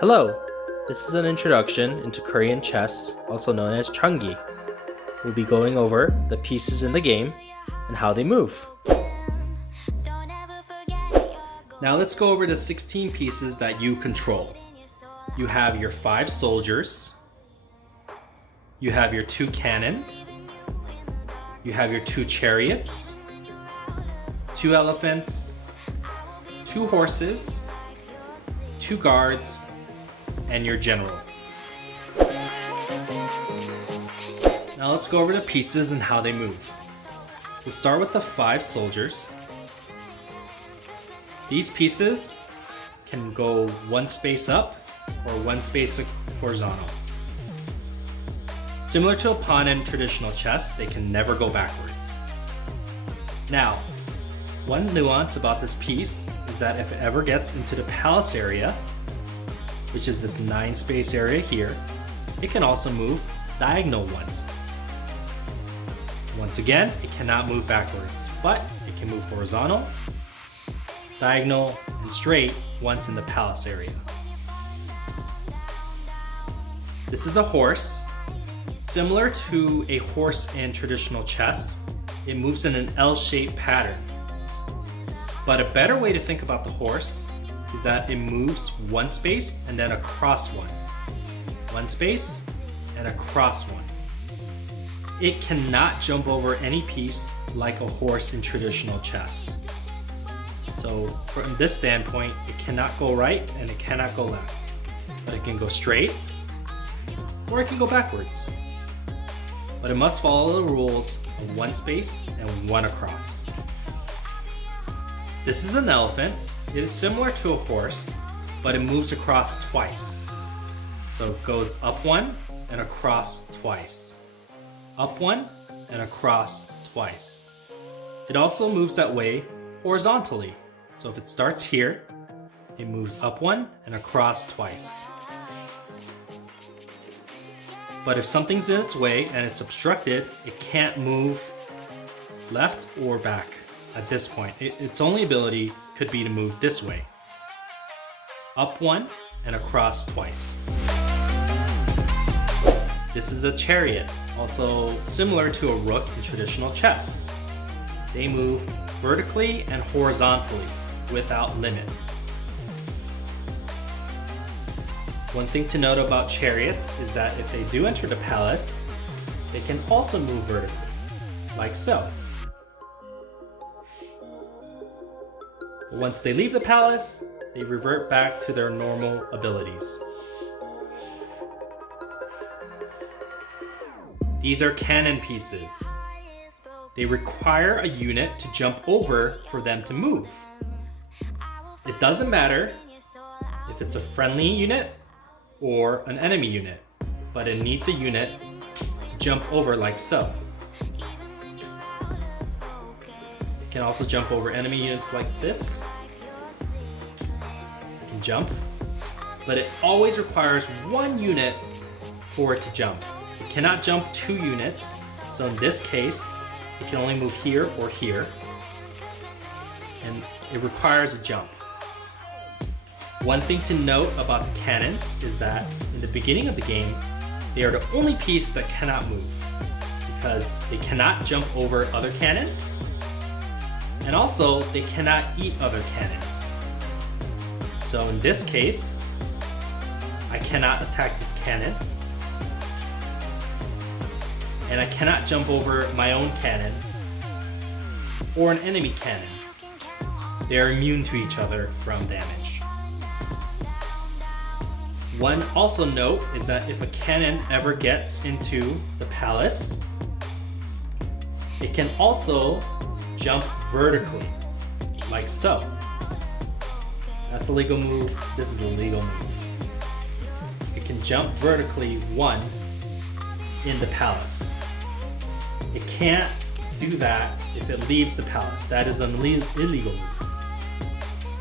Hello, this is an introduction into Korean chess, also known as Janggi. We'll be going over the pieces in the game and how they move. Now let's go over the 16 pieces that you control. You have your 5 soldiers, you have your 2 cannons, you have your 2 chariots, 2 elephants, 2 horses, 2 guards, and your general. Now let's go over the pieces and how they move. We'll start with the 5 soldiers. These pieces can go 1 space up or 1 space horizontal. Similar to a pawn in traditional chess, they can never go backwards. Now, one nuance about this piece is that if it ever gets into the palace area, which is this 9 space area here, it can also move diagonal once. Once again, it cannot move backwards, but it can move horizontal, diagonal, and straight once in the palace area. This is a horse. Similar to a horse in traditional chess, it moves in an L-shaped pattern. But a better way to think about the horse is that it moves 1 space and then across 1. 1 space and across 1. It cannot jump over any piece like a horse in traditional chess. So from this standpoint, it cannot go right and it cannot go left. But it can go straight or it can go backwards. But it must follow the rules of 1 space and 1 across. This is an elephant. It is similar to a horse, but it moves across twice. So it goes up 1 and across twice. Up 1 and across twice. It also moves that way horizontally. So if it starts here, it moves up 1 and across twice. But if something's in its way and it's obstructed, it can't move left or back at this point. Its only ability could be to move this way. Up 1 and across twice. This is a chariot, also similar to a rook in traditional chess. They move vertically and horizontally without limit. One thing to note about chariots is that if they do enter the palace, they can also move vertically, like so. Once they leave the palace, they revert back to their normal abilities. These are cannon pieces. They require a unit to jump over for them to move. It doesn't matter if it's a friendly unit or an enemy unit, but it needs a unit to jump over like so. It can also jump over enemy units like this. It can jump, but it always requires 1 unit for it to jump. It cannot jump 2 units, so in this case, it can only move here or here, and it requires a jump. One thing to note about the cannons is that in the beginning of the game, they are the only piece that cannot move because they cannot jump over other cannons, and also they cannot eat other cannons. So in this case, I cannot attack this cannon, and I cannot jump over my own cannon or an enemy cannon. They are immune to each other from damage. One also note is that if a cannon ever gets into the palace, it can also jump vertically, like so. That's a legal move, this is a legal move. It can jump vertically 1 in the palace. It can't do that if it leaves the palace. That is an illegal move.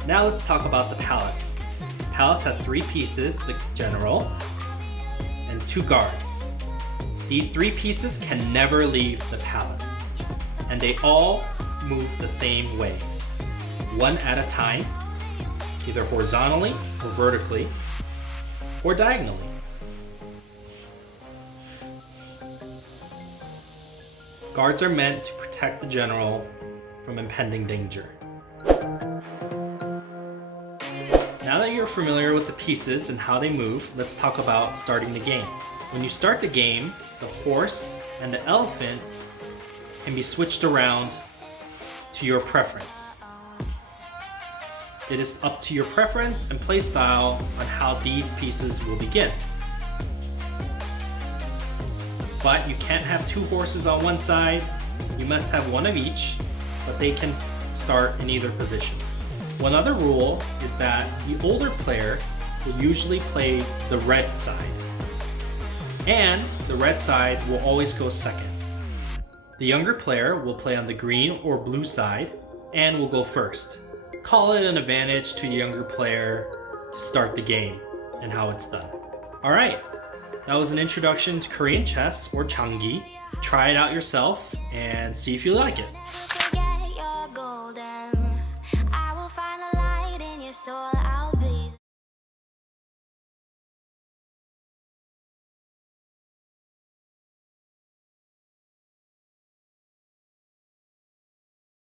Now let's talk about the palace. The palace has 3 pieces, the general, and 2 guards. These 3 pieces can never leave the palace, and they all move the same way, 1 at a time, either horizontally or vertically, or diagonally. Guards are meant to protect the general from impending danger. Now that you're familiar with the pieces and how they move, let's talk about starting the game. When you start the game, the horse and the elephant can be switched around to your preference. It is up to your preference and play style on how these pieces will begin. But you can't have two horses on one side. You must have one of each, but they can start in either position. One other rule is that the older player will usually play the red side, and the red side will always go second. The younger player will play on the green or blue side and will go first. Call it an advantage to the younger player to start the game and how it's done. Alright, that was an introduction to Korean chess, or Janggi. Try it out yourself and see if you like it. Soul